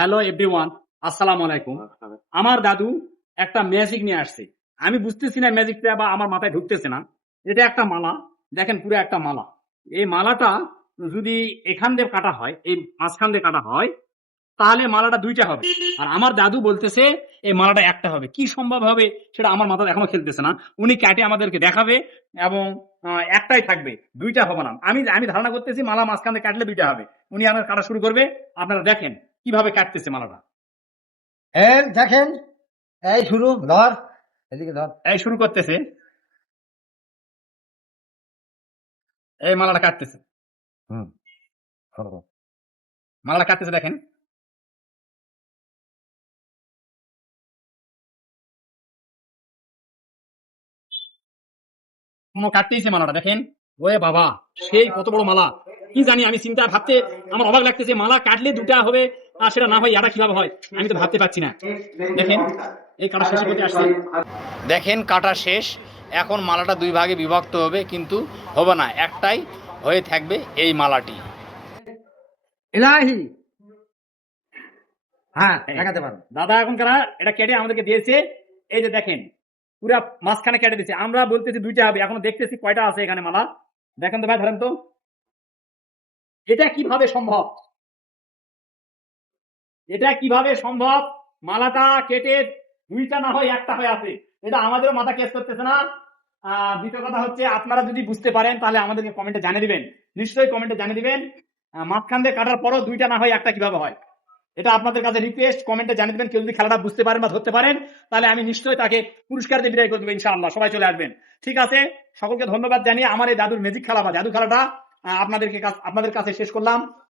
Hello everyone, আসসালামু আলাইকুম। আমার দাদু একটা ম্যাজিক নিয়ে আসছে। আমি বুঝতেছি না ম্যাজিকটা বা আমার মাথায় ঢুকতেছে না। এটা একটা মালা, দেখেন পুরো একটা মালা। এই মালাটা যদি এখান দিয়ে কাটা হয়, এই মাঝখান দিয়ে কাটা হয়, তাহলে মালাটা দুইটা হবে। আর আমার দাদু বলতেছে এই মালাটা একটা হবে। কি সম্ভব হবে সেটা আমার মাথায় এখনো খেলতেছে না। উনি কাটে আমাদেরকে দেখাবে এবং একটাই থাকবে, দুইটা হবে না। আমি আমি ধারণা করতেছি মালা মাঝখান দিয়ে কাটলে দুইটা হবে। উনি আমার কাটা শুরু করবে, আপনারা দেখেন কিভাবে কাটতেছে মালাটা। দেখেন, এই শুরু ধর, এদিকে ধর। এই শুরু করতেছে, এই মালাটা কাটতেছে, হুম, মালাটা কাটতেছে দেখেন। কোনো কাটতেইছে মালাটা দেখেন। ওরে বাবা, সেই কত বড় মালা! কি জানি, আমি চিন্তা ভাবতে আমার অবাক লাগতেছে। মালা কাটলে দুটা হবে আর সেটা না হয় এটা কিভাবে হয় আমি তো ভাবতে পারছি না। দেখেন, এই কাটা শেষ করতে আসছে। দেখেন কাটা শেষ। এখন মালাটা দুই ভাগে বিভক্ত হবে, কিন্তু হবে না, একটাই হয়ে থাকবে এই মালাটি। ইলাহি, হ্যাঁ দেখাতে পারো। দাদা এখন কারা এটা কেটে আমাদেরকে দিয়েছে। এই যে দেখেন, পুরা মাঝখানে কেটে দিচ্ছে। আমরা বলতেছি দুইটা হবে, এখন দেখতেছি কয়টা আছে এখানে মালা। দেখেন তো ভাই, ধরেন তো, এটা কিভাবে সম্ভব? এটা কিভাবে সম্ভব? মালাটা কেটে দুইটা না হয় একটা হয়ে আছে। এটা আমাদেরও মাথা কেস করতেছে না। দ্বিতীয় কথা হচ্ছে, আপনারা যদি বুঝতে পারেন তাহলে আমাদেরকে কমেন্টে জানিয়ে দিবেন। নিশ্চয়ই কমেন্টে জানিয়ে দিবেন মাঝখান দিয়ে কাটার পরও দুইটা না হয় একটা কিভাবে হয়। এটা আপনাদের কাছে রিকোয়েস্ট, কমেন্টে জানিয়ে দিবেন। কেউ যদি খেলাটা বুঝতে পারেন বা ধরতে পারেন তাহলে আমি নিশ্চয়ই তাকে পুরস্কার দিয়ে বিদায় করে দেবো ইনশাআল্লাহ। সবাই চলে আসবেন। ঠিক আছে, সকলকে ধন্যবাদ জানিয়ে আমার এই দাদুর ম্যাজিক খেলা বা জাদু খেলাটা আপনাদের কাছে শেষ করলাম।